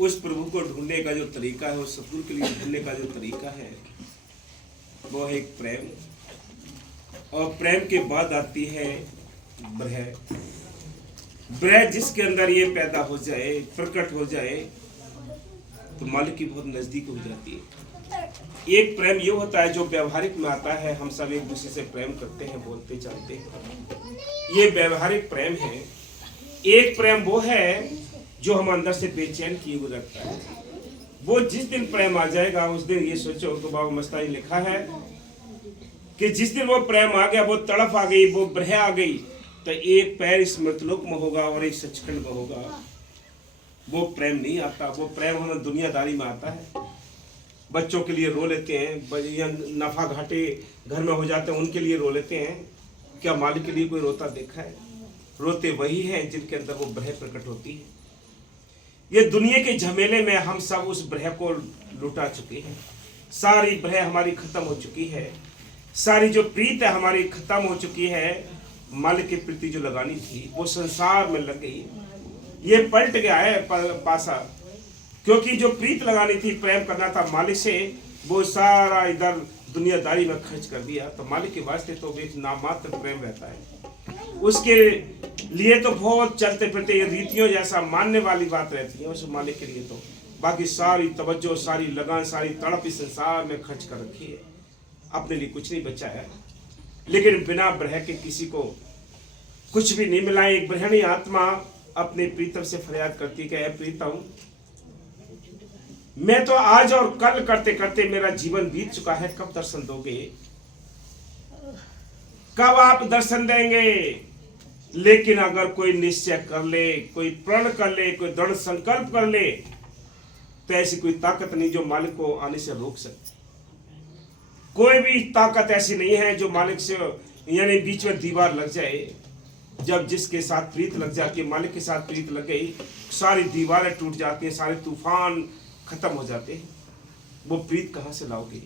उस प्रभु को ढूंढने का जो तरीका है, उस सतगुरु के लिए ढूंढने का जो तरीका है, वो है एक प्रेम। और प्रेम के बाद आती है ब्रह। ब्रह जिसके अंदर ये पैदा हो जाए, प्रकट हो जाए, तो मालिक की बहुत नजदीक हो जाती है। एक प्रेम ये होता है जो व्यवहारिक में आता है, हम सब एक दूसरे से प्रेम करते हैं, बोलते चाहते हैं, ये व्यवहारिक प्रेम है। एक प्रेम वो है जो हम अंदर से बेचैन किए हुए रखता है। वो जिस दिन प्रेम आ जाएगा उस दिन ये सोचो, तो बाबा मस्तानी लिखा है कि जिस दिन वो प्रेम आ गया, वो तड़प आ गई, वो ब्रह आ गई, तो एक पैर इस मृतलोक में होगा और एक सचखंड में होगा। वो प्रेम नहीं आता। वो प्रेम हमें दुनियादारी में आता है। बच्चों के लिए रो लेते हैं, नफा घाटे घर में हो जाते हैं, उनके लिए रो लेते हैं। क्या मालिक के लिए कोई रोता देखा है? रोते वही हैं जिनके अंदर वो ब्रह प्रकट होती है। ये दुनिया के झमेले में हम सब उस ब्रह को लुटा चुके हैं। सारी ब्रह हमारी खत्म हो चुकी है। सारी जो प्रीत है हमारी खत्म हो चुकी है। मालिक के प्रति जो लगानी थी वो संसार में लग गई। ये पलट गया है पासा, क्योंकि जो प्रीत लगानी थी, प्रेम करना था मालिक से, वो सारा इधर दुनियादारी में खर्च कर दिया। तो मालिक के वास्ते तो एक नामात्र प्रेम रहता है। उसके लिए तो बहुत चलते फिरते ये रीतियों जैसा मानने वाली बात रहती है उस मालिक के लिए। तो बाकी सारी तवज्जो, सारी लगन, सारी तड़प इस संसार में खर्च कर रखी है। अपने लिए कुछ नहीं बचा है। लेकिन बिना ब्रह के किसी को कुछ भी नहीं मिला। एक ब्रहणी आत्मा अपने प्रीतम से फरियाद करती है, प्रीतम, मैं तो आज और कल करते करते मेरा जीवन बीत चुका है, कब दर्शन दोगे? कब आप दर्शन देंगे? लेकिन अगर कोई निश्चय कर ले, कोई प्रण कर ले, कोई दृढ़ संकल्प कर ले, तो ऐसी कोई ताकत नहीं जो मालिक को आने से रोक सकती। कोई भी ताकत ऐसी नहीं है जो मालिक से, यानी बीच में दीवार लग जाए। जब जिसके साथ प्रीत लग जाती है, मालिक के साथ प्रीत लग गई, सारी दीवारें टूट जाती हैं, सारे तूफान खत्म हो जाते हैं। वो प्रीत कहाँ से लाओगे?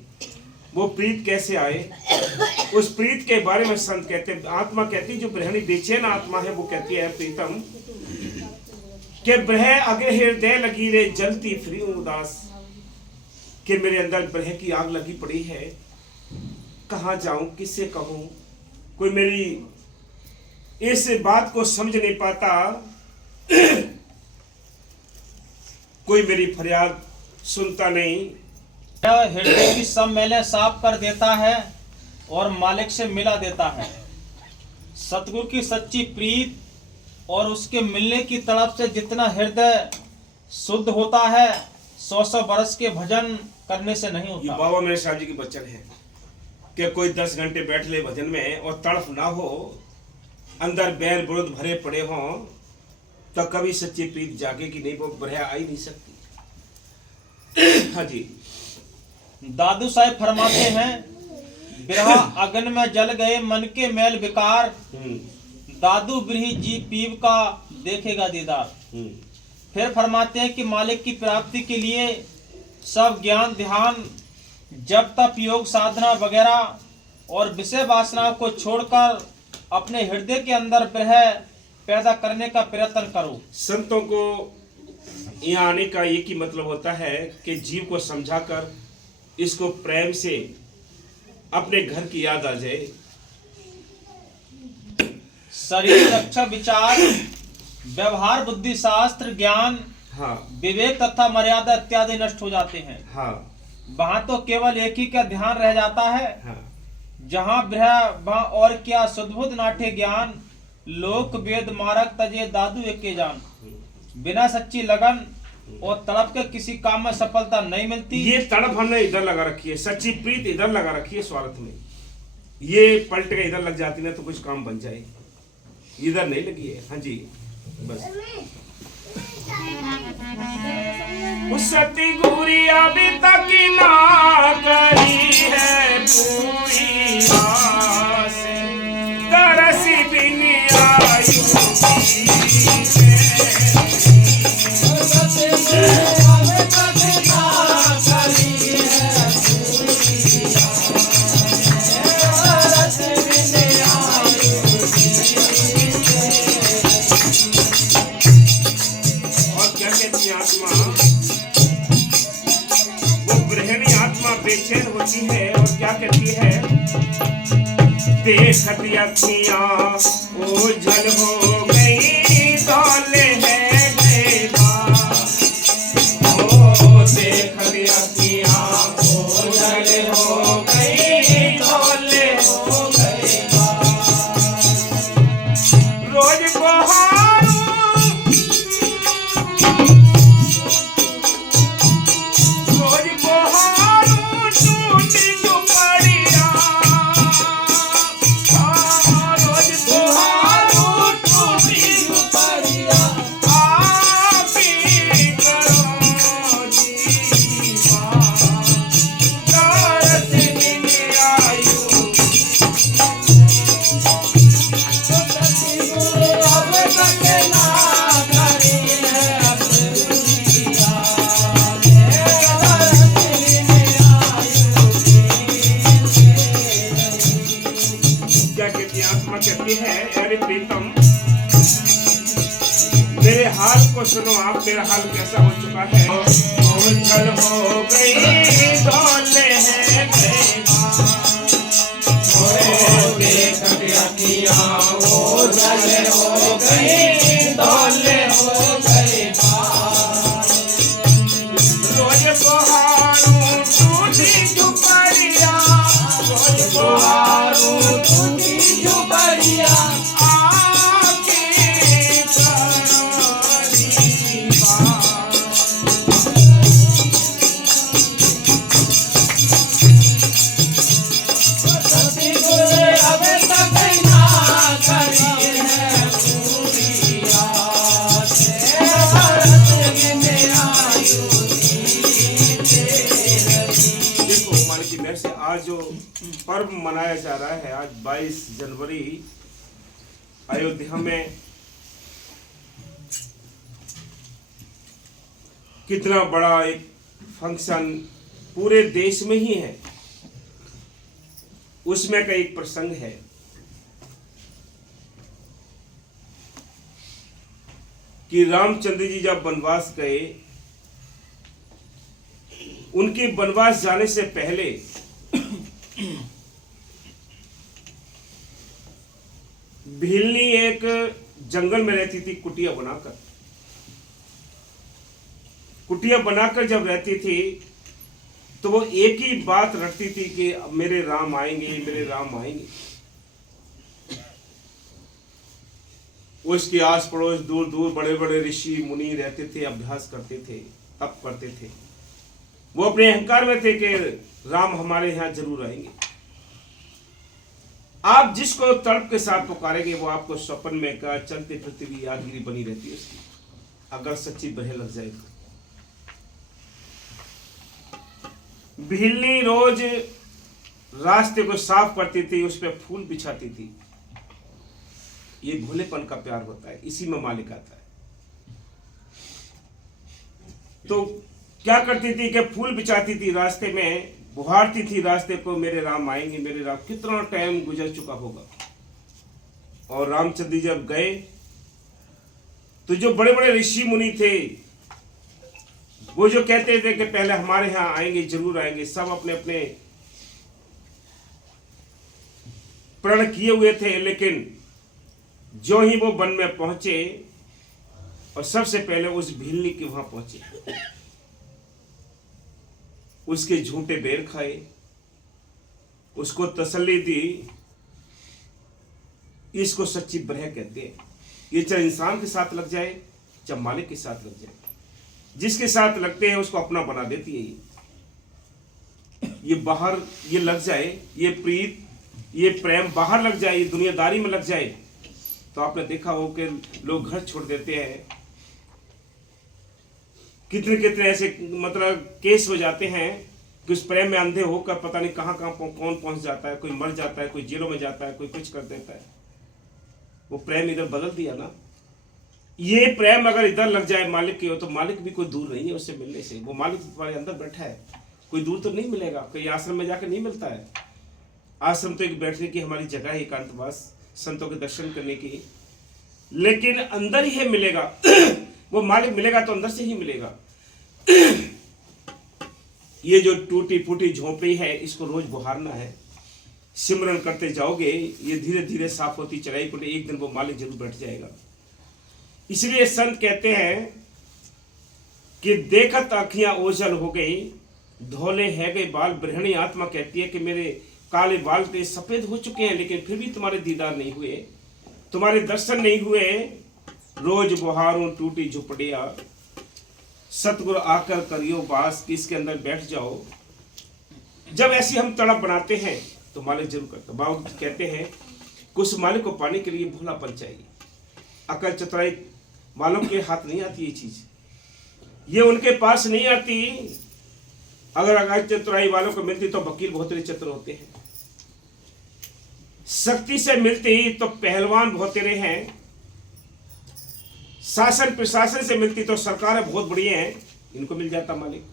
वो प्रीत कैसे आए? उस प्रीत के बारे में संत कहते हैं, आत्मा कहती है, जो ब्रहणी बेचैन आत्मा है, वो कहती है प्रीतम के ब्रह अगे हृदय लगी रे जलती फिरी उदास, कि मेरे अंदर ब्रह की आग लगी पड़ी है, कहाँ जाऊं, किससे कहूं? कोई मेरी इस बात को समझ नहीं पाता, कोई मेरी फरियाद सुनता नहीं। हृदय की सब मैलें साफ कर देता है और मालिक से मिला देता है। सतगुरु की सच्ची प्रीत और उसके मिलने की तड़प से जितना हृदय शुद्ध होता है, 100 बरस के भजन करने से नहीं होता। ये बाबा मेरे साहब जी की वचन है कि कोई 10 घंटे बैठ ले भजन में और तड़प ना हो, अंदर बैर विरोध भरे पड़े हों, तो कभी सच्ची प्रीत जागेगी नहीं, वो ब्रह आ ही नहीं सकती। हाँ जी, दादू साहेब फरमाते हैं, बिरहा अगन में जल गए मन के मैल विकार, दादू बिरही जी पीव का देखेगा दीदार। फिर फरमाते हैं कि मालिक की प्राप्ति के लिए सब ज्ञान, ध्यान, जप, तप, योग, साधना वगैरह और विषय वासना को छोड़कर अपने हृदय के अंदर ब्रह पैदा करने का प्रयत्न करो। संतों को यहाँ आने का एक ही मतलब होता है कि जीव को समझाकर इसको प्रेम से अपने घर की याद आ जाए। शरीर, रक्षा, विचार, व्यवहार, बुद्धि, शास्त्र, ज्ञान, हाँ, विवेक तथा मर्यादा इत्यादि नष्ट हो जाते हैं। हाँ, वहां तो केवल एक ही का ध्यान रह जाता है। हाँ, जहाँ ब्रह वहाँ और क्या सुदबुद नाठे ज्ञान, लोक वेद मारक तजे दादू एके जान। बिना सच्ची लगन और तड़प के किसी काम में सफलता नहीं मिलती। ये तड़प हमने इधर लगा रखी है, सच्ची प्रीत इधर लगा रखी है स्वार्थ में। ये पलट के इधर लग जाती ना तो कुछ काम बन जाए, इधर नहीं लगी है। हाँ जी, बस सती गुरी अभी तक ना करी है पूरी आस, तरसी बिन आई करती है और क्या कहती है, देखती अखियां ओझल हो गई, दौले है बेबा, ओ देखती अखियां ओझल हो गई, दौले हो गई बा। रोज बहारूं, रोज बहारूं टूटी झुपड़ियां, रोज बहारूं टूटी झुपड़ियां, आप ही करो जीवा, कारत दिन आयु, अब तक ना करी है अपनिया, क्या कहती है आत्मा, कहती है अरे प्रीतम मेरे हाल को सुनो, आप मेरा हाल कैसा हो चुका है, ओझल हो गई, दौले है बेबा, ओ देखती अखियां ओझल हो गई, दौले हो गई बा। रोज बहारूं टूटी झुपड़ियां, रोज बहारूं टूटी झुपड़ियां, आके करो जीवा। अब तक ना करी है पूरिया, देखो मालिक की मेहर से आज जो पर्व मनाया जा रहा है, आज 22 जनवरी अयोध्या में कितना बड़ा एक फंक्शन पूरे देश में ही है, उसमें का एक प्रसंग है। कि रामचंद्र जी जब वनवास गए, उनके वनवास जाने से पहले भिलनी एक जंगल में रहती थी, कुटिया बनाकर। कुटिया बनाकर जब रहती थी तो वो एक ही बात रखती थी कि अब मेरे राम आएंगे, मेरे राम आएंगे। उसके आस पड़ोस दूर दूर बड़े बड़े ऋषि मुनि रहते थे, अभ्यास करते थे, तप करते थे। वो अपने अहंकार में थे कि राम हमारे यहाँ जरूर आएंगे। आप जिसको तड़प के साथ पुकारेंगे वो आपको स्वप्न में का चलते फिरते भी यादगिरी बनी रहती है उसकी, अगर सच्ची बहे लग जाए तो। भिलनी रोज रास्ते को साफ करती थी, उस पर फूल बिछाती थी। ये भोलेपन का प्यार होता है, इसी में मालिक आता है। तो क्या करती थी कि फूल बिछाती थी, रास्ते में बुहारती थी रास्ते को, मेरे राम आएंगे, मेरे राम। कितना टाइम गुजर चुका होगा। और रामचंद्र जब गए तो जो बड़े बड़े ऋषि मुनि थे, वो जो कहते थे कि पहले हमारे यहाँ आएंगे, जरूर आएंगे, सब अपने अपने प्रण किए हुए थे। लेकिन जो ही वो वन में पहुंचे और सबसे पहले उस भिलनी के वहां पहुंचे, उसके झूठे बेर खाए, उसको तसल्ली दी। इसको सच्ची बरह कहते हैं। ये चाहे इंसान के साथ लग जाए, चाहे मालिक के साथ लग जाए, जिसके साथ लगते हैं उसको अपना बना देती है। ये बाहर ये लग जाए, ये प्रीत, ये प्रेम बाहर लग जाए, ये दुनियादारी में लग जाए, तो आपने देखा हो कि लोग घर छोड़ देते हैं। कितने कितने ऐसे मतलब केस हो जाते हैं कि उस प्रेम में अंधे होकर पता नहीं कहाँ कहाँ कौन पहुंच जाता है। कोई मर जाता है, कोई जेलों में जाता है, कोई कुछ कर देता है। वो प्रेम इधर बदल दिया ना। ये प्रेम अगर इधर लग जाए मालिक की हो, तो मालिक भी कोई दूर नहीं है उससे मिलने से। वो मालिक तुम्हारे अंदर बैठा है, कोई दूर तो नहीं मिलेगा। कोई आश्रम में जाकर नहीं मिलता है। आश्रम तो एक बैठने की हमारी जगह है, एकांतवास, संतों के दर्शन करने की, लेकिन अंदर ही है मिलेगा। वो मालिक मिलेगा तो अंदर से ही मिलेगा। ये जो टूटी फूटी झोंपड़ी है इसको रोज बुहारना है, सिमरन करते जाओगे, ये धीरे धीरे साफ होती चलाई पड़े, एक दिन वो मालिक जरूर बैठ जाएगा। इसलिए संत कहते हैं कि देखत आँखियां ओझल हो गई, धोले है गए बाल। बृहणी आत्मा कहती है कि मेरे काले बाल तो सफेद हो चुके हैं, लेकिन फिर भी तुम्हारे दीदार नहीं हुए, तुम्हारे दर्शन नहीं हुए। रोज बुहारों टूटी झुपड़िया, सतगुरु आकर करियो बास, कि इसके अंदर बैठ जाओ। जब ऐसी हम तड़प बनाते हैं तो मालिक जरूर करता। बाबा कहते हैं कुछ मालिक को पाने के लिए भोलापन चाहिए, अकल चतुराई वालों के हाथ नहीं आती ये चीज, ये उनके पास नहीं आती। अगर अकल चतुराई वालों को मिलती तो वकील बहुत चतुर होते हैं, शक्ति से मिलती तो पहलवान बहुत तेरे हैं, शासन प्रशासन से मिलती तो सरकार बहुत बढ़िया है। इनको मिल जाता मालिक,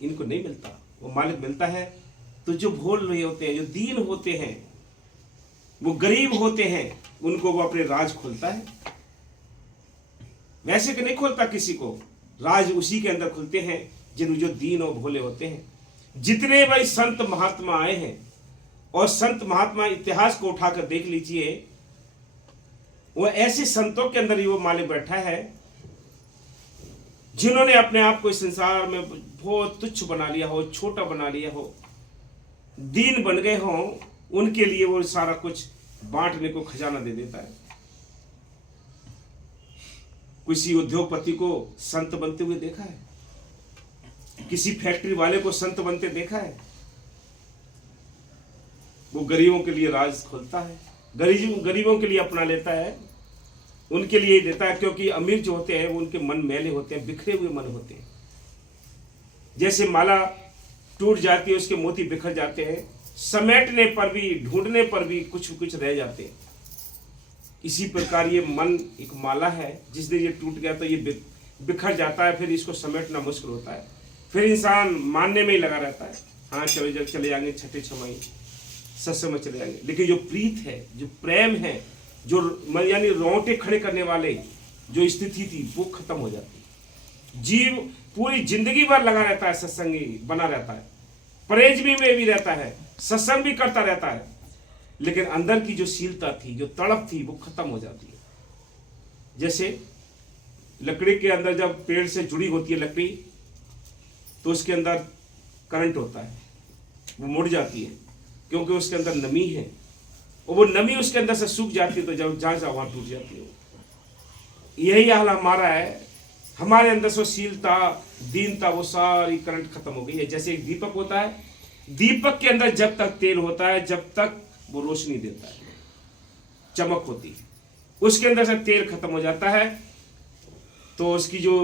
इनको नहीं मिलता। वो मालिक मिलता है तो जो भोल रहे होते हैं, जो दीन होते हैं, वो गरीब होते हैं, उनको वो अपने राज खोलता है। वैसे कि नहीं खोलता किसी को, राज उसी के अंदर खुलते हैं जिन जो दीन और भोले होते हैं। जितने भाई संत महात्मा आए हैं, और संत महात्मा इतिहास को उठाकर देख लीजिए, वो ऐसे संतों के अंदर ही वो मालिक बैठा है जिन्होंने अपने आप को इस संसार में बहुत तुच्छ बना लिया हो, छोटा बना लिया हो, दीन बन गए हो। उनके लिए वो सारा कुछ बांटने को खजाना दे देता है। किसी उद्योगपति को संत बनते हुए देखा है? किसी फैक्ट्री वाले को संत बनते देखा है? वो गरीबों के लिए राज खोलता है, गरीबों के लिए अपना लेता है, उनके लिए देता है। क्योंकि अमीर जो होते हैं वो उनके मन मैले होते हैं, बिखरे हुए मन होते हैं। जैसे माला टूट जाती है, उसके मोती बिखर जाते हैं, समेटने पर भी, ढूंढने पर भी कुछ कुछ रह जाते हैं। इसी प्रकार ये मन एक माला है, जिस दिन ये टूट गया तो ये बिखर जाता है, फिर इसको समेटना मुश्किल होता है। फिर इंसान मानने में ही लगा रहता है, हाँ चलो जब चले जाएंगे छठे छमाही सत्संग में चले जाएंगे। लेकिन जो प्रीत है, जो प्रेम है, जो यानी रोंगटे खड़े करने वाले जो स्थिति थी वो खत्म हो जाती। जीव पूरी जिंदगी भर लगा रहता है, सत्संगी बना रहता है, परहेज में भी रहता है, सत्संग भी करता रहता है, लेकिन अंदर की जो शीलता थी, जो तड़प थी, वो खत्म हो जाती है। जैसे लकड़ी के अंदर जब पेड़ से जुड़ी होती है लकड़ी, तो उसके अंदर करंट होता है, वो मुड़ जाती है क्योंकि उसके अंदर नमी है, और वो नमी उसके अंदर से सूख जाती है, तो जब जहाँ जा वहाँ टूट जाती है। यही हाल हमारा है, हमारे अंदर से शीलता, दीनता, वो सारी करंट खत्म हो गई है। जैसे एक दीपक होता है, दीपक के अंदर जब तक तेल होता है, जब तक वो रोशनी देता है, चमक होती है, उसके अंदर से तेल खत्म हो जाता है तो उसकी जो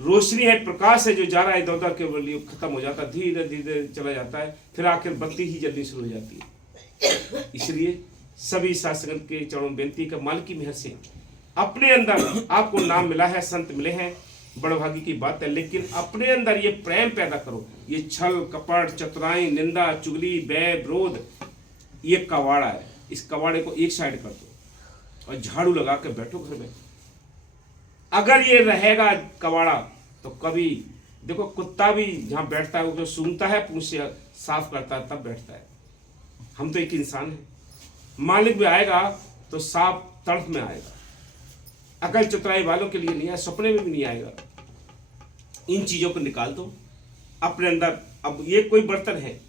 रोशनी है, प्रकाश है जो जा रहा है इधर उधर के लिए, खत्म हो जाता है, धीरे धीरे चला जाता है, फिर आखिर बत्ती ही जल्दी शुरू हो जाती है। इसलिए सभी साधुसंत के चरणों में बेनती का मालिक की मेहर से अपने अंदर आपको नाम मिला है, संत मिले हैं, बड़भागी की बात है, लेकिन अपने अंदर ये प्रेम पैदा करो। ये छल कपट, चतुराई, निंदा, चुगली, व्यय, विरोध, ये कवाड़ा है। इस कवाड़े को एक साइड कर दो और झाड़ू लगा के बैठो घर में। अगर ये रहेगा कवाड़ा तो कभी देखो, कुत्ता भी जहाँ बैठता है वो जो सूंघता है, पूंछ से साफ करता है, तब बैठता है। हम तो एक इंसान है, मालिक भी आएगा तो साफ तड़फ में आएगा। अकल चतुराई वालों के लिए नहीं है, सपने में भी नहीं आएगा। इन चीजों को निकाल दो अपने अंदर। अब ये कोई बर्तन है,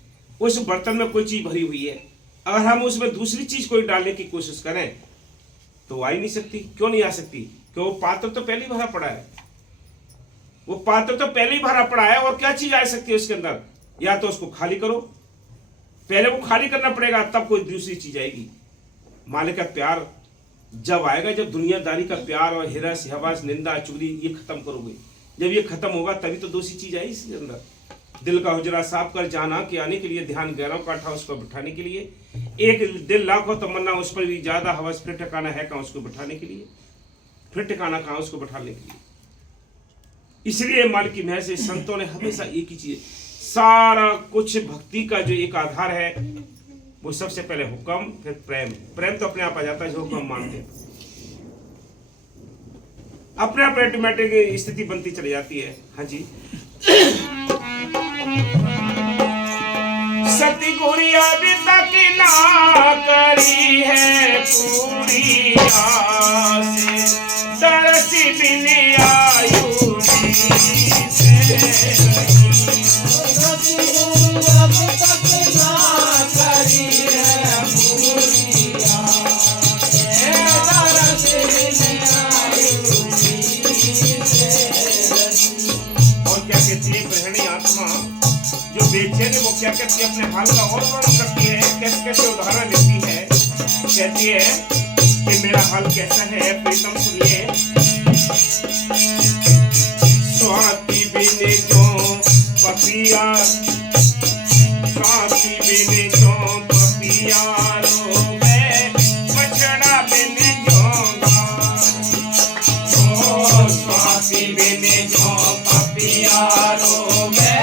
उस बर्तन में कोई चीज भरी हुई है, अगर हम उसमें दूसरी चीज कोई डालने की कोशिश करें तो आ ही नहीं सकती। क्यों नहीं आ सकती? क्योंकि वो पात्र तो पहले ही भरा पड़ा है, वो पात्र तो पहले ही भरा पड़ा है, और क्या चीज आ सकती है उसके अंदर? या तो उसको खाली करो, पहले वो खाली करना पड़ेगा, तब कोई दूसरी चीज आएगी। मालिक का प्यार जब आएगा, जब दुनियादारी का प्यार और हिरस हवास, निंदा, चुगली ये खत्म करोगे, जब ये खत्म होगा तभी तो दूसरी चीज आई इसके अंदर। दिल का हुजरा साफ कर जाना कि आने के लिए, ध्यान गैरों का उठा उसको बिठाने के लिए, एक दिल लाखों तमन्ना उस पर भी ज्यादा हवस, फिर ठिकाना है कहाँ उसको बिठाने के लिए, फिर ठिकाना कहाँ उसको बिठाने के लिए। इसलिए मालिक की मेहर से संतों ने हमेशा एक ही चीज, सारा कुछ भक्ति का जो एक आधार है वो सबसे पहले हुक्म, फिर प्रेम। प्रेम तो अपने आप आ जाता है जो हुक्म मानते हैं, अपने आप ऑटोमेटिक स्थिति बनती चली जाती है। हाँ जी। सतगुरु अभी तक ना करी है पूरी आस, दरस बिन आयु से सतगुरु अब तक ना करी है पूरी आस, दरस बिन आयु से। और क्या कहती है गृहिणी आत्मा जो बेचैन है, वो क्या कहती है, अपने हाल का और वर्णन करती है, कैसे कैसे उदाहरण लेती है। कहती है कि मेरा हाल कैसा है प्रीतम सुनिए। स्वाति बिन जो पपिया, स्वाति बिन जो पपिया रोवे, बछड़ा बिन जोगा। ओ स्वाति बिन जो पपिया रोवे,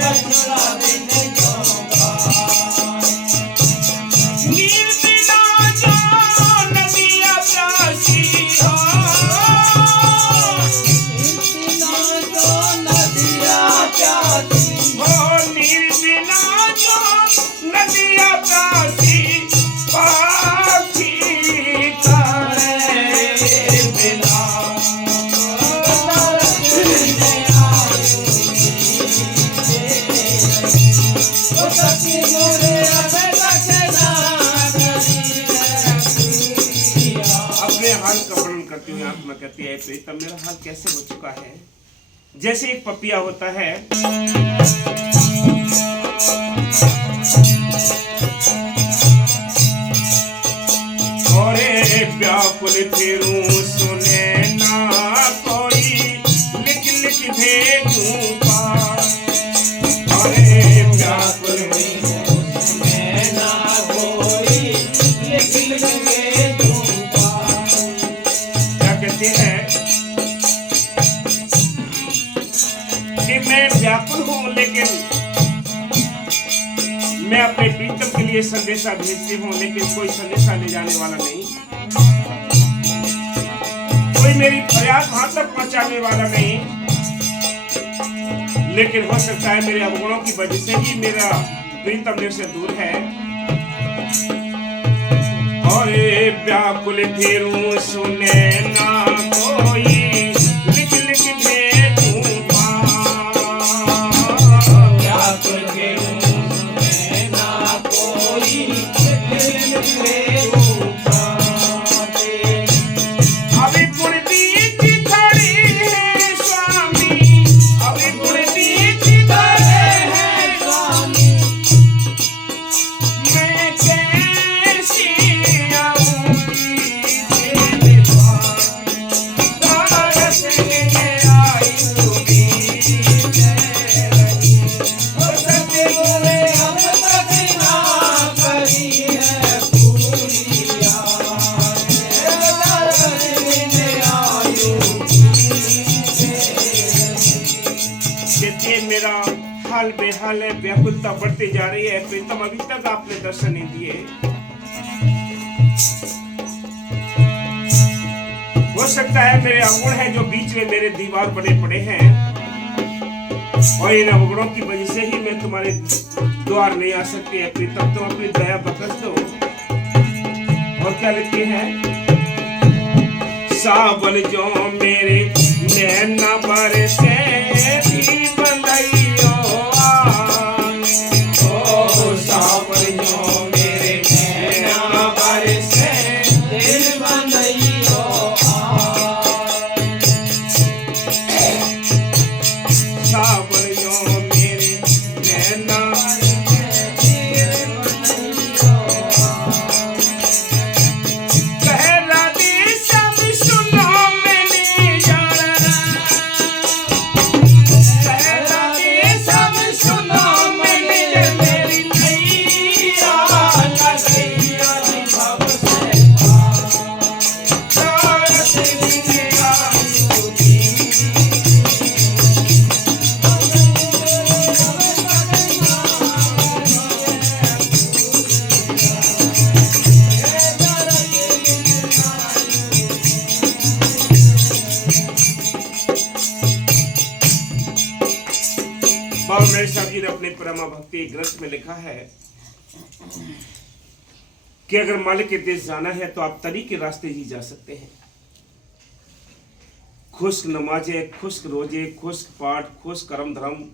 बछड़ा बिन जोगा। नीर बिना जो नदिया प्यासी हो, बिना जो नदिया प्यासी, ओ नीर बिना जो नदिया प्यासी, पाखी करे बिना। अपने हाल का वर्णन करती हुई आत्मा कहती है प्रीतम मेरा हाल कैसे हो चुका है, जैसे एक पपिया होता है, और व्याकुल फिरूं सुने ना कोई, लिख लिख भेजूं पार। अरे व्याकुल फिरूं सुने ना कोई, लिख लिख भेजूं पार। क्या कहते हैं कि मैं व्याकुल हूं, लेकिन मैं अपने प्रीतम के लिए संदेशा भेजती हूँ, लेकिन कोई संदेशा ले जाने वाला नहीं, कोई मेरी फरियाद वहां तक पहुंचाने वाला नहीं। लेकिन हो सकता है मेरे अवगुणों की वजह से ही मेरा प्रीतम मेरे से दूर है। और व्याकुल फिरूं सुने ना कोई, लिख लिख भेजूं पार। व्याकुल फिरूं सुने ना कोई, लिख लिख भेजूं पार। अभी गुणदीप खड़ी है स्वामी, अभी गुणदीप खड़े हैं स्वामी, मैं कैसी आऊंगी तेरे पास, दरस बिन आयु से रही। ओ सतगुरु अब तक ना करी है पूरी आस, दरस बिन आयु से रही। कहती है मेरा हाल बेहाल है, व्याकुलता बढ़ती जा रही है प्रीतम, अभी तक आपने दर्शन नहीं दिए। हो सकता है मेरे अवगुण है जो बीच में मेरे दीवार बने पड़े हैं, और इन अवगुणों की वजह से ही मैं तुम्हारे द्वार नहीं आ सकती है प्रीतम, तुम अपनी दया बख्श दो। और क्या लिखती है, सावन जो मेरे नैना बरसे भी बंधइयो आए, ओ सावन जो मेरे नैना बरसे भी बंधइयो आए, सावन जो मेरे नैना कह नारायण साहब जी ने अपने परमा भक्ति ग्रंथ में लिखा है कि अगर मालिक के देश जाना है तो आप तरी के रास्ते ही जा सकते हैं। खुश्क नमाजे, खुश्क रोजे, खुश्क पाठ, खुश्क कर्म धर्म,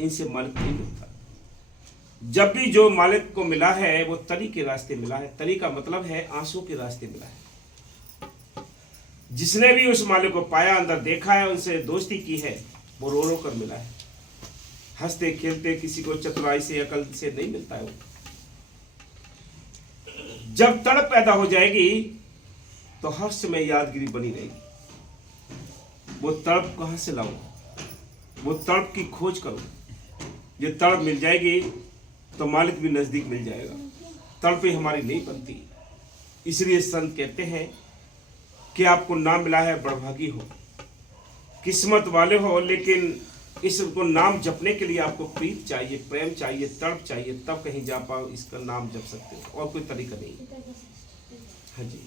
इनसे मालिक नहीं मिलता। जब भी जो मालिक को मिला है वो तरी के रास्ते मिला है। तरी का मतलब है आंसू के रास्ते मिला है। जिसने भी उस मालिक को पाया, अंदर देखा है, उनसे दोस्ती की है, वो रो रो कर मिला है। हंसते खेलते, किसी को चतुराई से अकल से नहीं मिलता है वो। जब तड़प पैदा हो जाएगी तो हर समय यादगिरी बनी रहेगी। वो तड़प कहां से लाऊं? वो तड़प की खोज करूं। ये तड़प मिल जाएगी तो मालिक भी नजदीक मिल जाएगा। तड़पें हमारी नहीं बनती। इसलिए संत कहते हैं कि आपको नाम मिला है, बड़भागी हो, किस्मत वाले हो, लेकिन इसको नाम जपने के लिए आपको प्रीत चाहिए, प्रेम चाहिए, तड़प चाहिए, तब कहीं जा पाओ इसका नाम जप सकते हो। और कोई तरीका नहीं। हाँ जी।